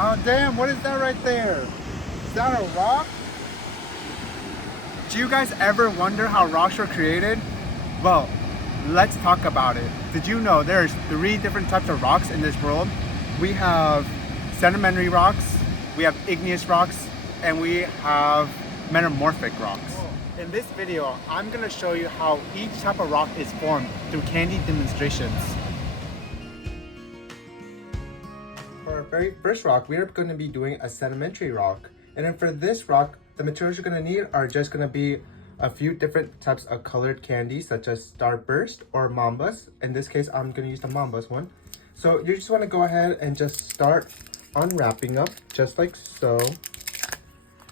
Oh damn, what is that right there? Is that a rock? Do you guys ever wonder how rocks were created? Well, let's talk about it. Did you know there's 3 different types of rocks in this world? We have sedimentary rocks, we have igneous rocks, and we have metamorphic rocks. In this video, I'm gonna show you how each type of rock is formed through candy demonstrations. For our very first rock, we are going to be doing a sedimentary rock. And then for this rock, the materials you're going to need are just going to be a few different types of colored candy, such as Starburst or Mambas. In this case, I'm going to use the Mambas one. So you just want to go ahead and just start unwrapping up, just like so.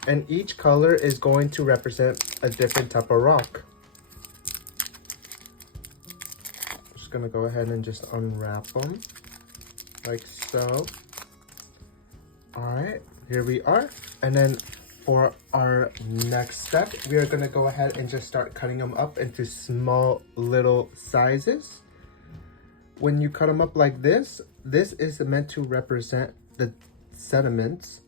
And each color is going to represent a different type of rock. I'm just going to go ahead and just unwrap them, like so. All right, here we are. And then for our next step, we are gonna go ahead and just start cutting them up into small little sizes. When you cut them up like this is meant to represent the sediments.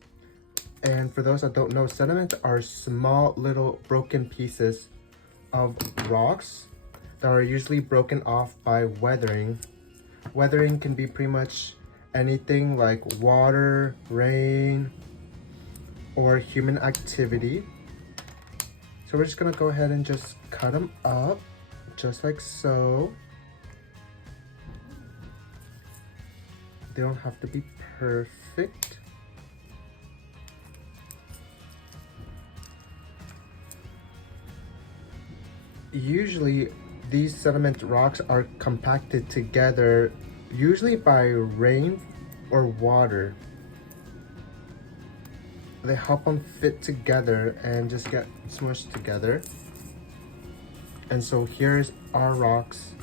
And for those that don't know, sediments are small little broken pieces of rocks that are usually broken off by weathering. Weathering can be pretty much anything like water, rain, or human activity. So we're just gonna go ahead and just cut them up, just like so. They don't have to be perfect. Usually, these sediment rocks are compacted together, usually by rain or water. They help them fit together and just get smushed together. And so here's our rocks,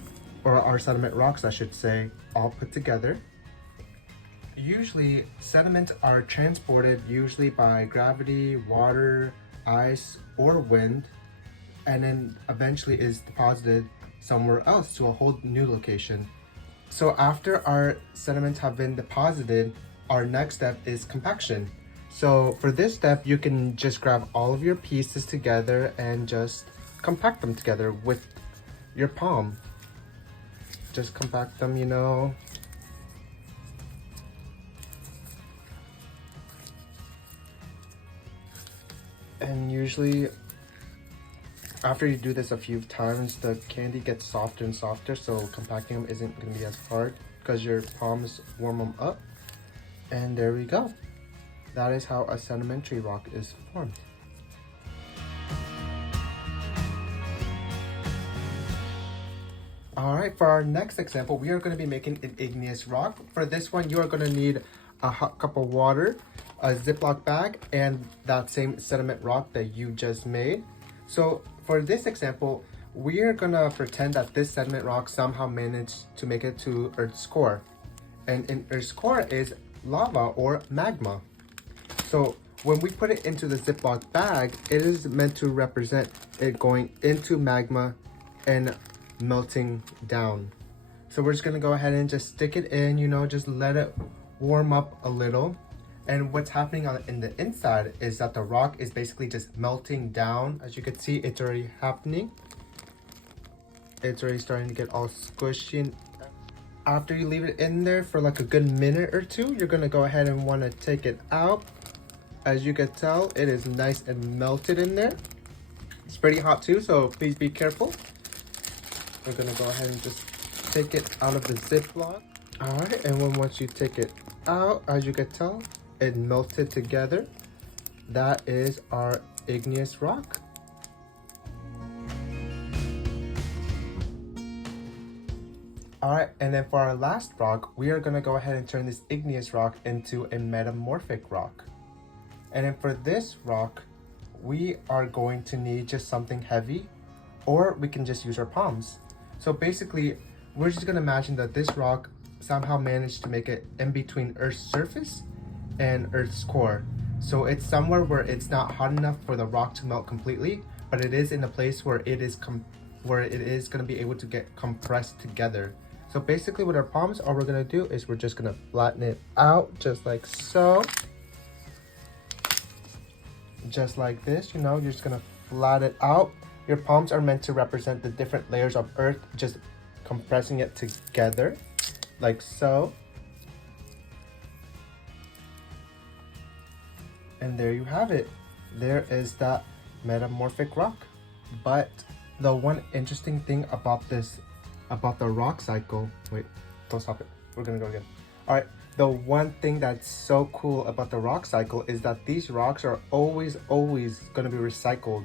or our sediment rocks, I should say, all put together. Usually, sediments are transported usually by gravity, water, ice, or wind, and then eventually is deposited somewhere else to a whole new location. So after our sediments have been deposited, our next step is compaction. So for this step, you can just grab all of your pieces together and just compact them together with your palm. Just compact them, you know. And usually, after you do this a few times, the candy gets softer and softer, so compacting them isn't going to be as hard because your palms warm them up. And there we go. That is how a sedimentary rock is formed. Alright, for our next example, we are going to be making an igneous rock. For this one, you are going to need a hot cup of water, a Ziploc bag, and that same sediment rock that you just made. So for this example, we are going to pretend that this sediment rock somehow managed to make it to Earth's core. And in Earth's core is lava or magma. So when we put it into the Ziploc bag, it is meant to represent it going into magma and melting down. So we're just gonna go ahead and just stick it in, you know, just let it warm up a little. And what's happening in the inside is that the rock is basically just melting down. As you can see, it's already happening. It's already starting to get all squishy. After you leave it in there for like a good minute or two, you're gonna go ahead and wanna take it out. As you can tell, it is nice and melted in there. It's pretty hot too, so please be careful. We're gonna go ahead and just take it out of the Ziploc. All right, and once you take it out, as you can tell, it melted together. That is our igneous rock. All right, and then for our last rock, we are gonna go ahead and turn this igneous rock into a metamorphic rock. And then for this rock, we are going to need just something heavy, or we can just use our palms. So basically, we're just gonna imagine that this rock somehow managed to make it in between Earth's surface and Earth's core. So it's somewhere where it's not hot enough for the rock to melt completely, but it is in a place where it is going to be able to get compressed together. So So basically with our palms, all we're gonna do is we're just gonna flatten it out just like so. Just like this, you know, you're just gonna flatten it out. Your palms are meant to represent the different layers of earth, just compressing it together, like so. And there you have it. There is that metamorphic rock. But the one interesting thing about the rock cycle, wait, don't stop it. We're gonna go again. All right, the one thing that's so cool about the rock cycle is that these rocks are always gonna be recycled.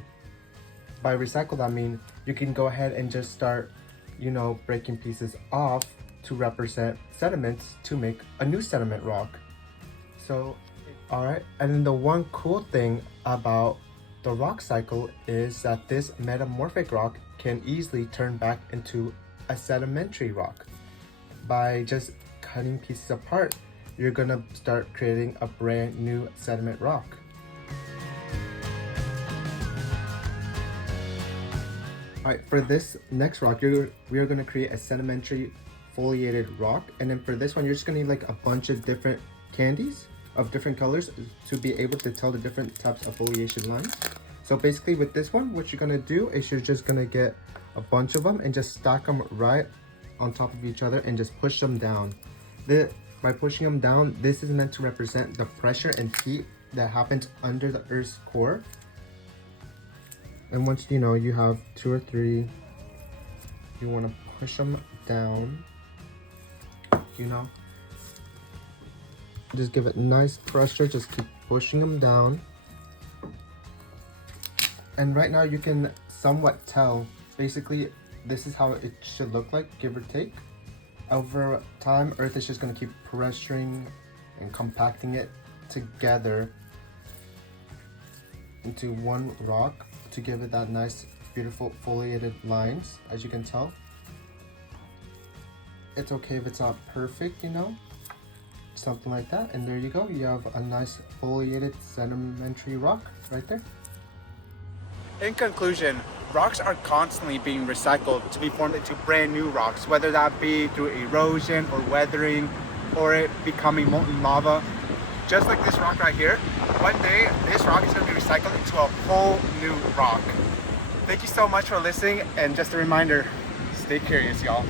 By recycled, I mean you can go ahead and just start, you know, breaking pieces off to represent sediments to make a new sediment rock. So, all right, and then the one cool thing about the rock cycle is that this metamorphic rock can easily turn back into a sedimentary rock. By just cutting pieces apart, you're gonna start creating a brand new sediment rock. All right, for this next rock, we are gonna create a sedimentary foliated rock. And then for this one, you're just gonna need like a bunch of different candies of different colors to be able to tell the different types of foliation lines. So basically with this one, what you're gonna do is you're just gonna get a bunch of them and just stack them right on top of each other and just push them down. By pushing them down, this is meant to represent the pressure and heat that happens under the Earth's core. And once you know you have 2 or 3, you want to push them down, you know. Just give it nice pressure, just keep pushing them down. And right now you can somewhat tell, basically this is how it should look like, give or take. Over time, Earth is just going to keep pressuring and compacting it together into one rock to give it that nice, beautiful foliated lines, as you can tell. It's okay if it's not perfect, you know, something like that. And there you go, you have a nice foliated sedimentary rock right there. In conclusion, rocks are constantly being recycled to be formed into brand new rocks, whether that be through erosion or weathering or it becoming molten lava. Just like this rock right here, one day this rock is going to be recycled into a whole new rock. Thank you so much for listening, and just a reminder, stay curious, y'all.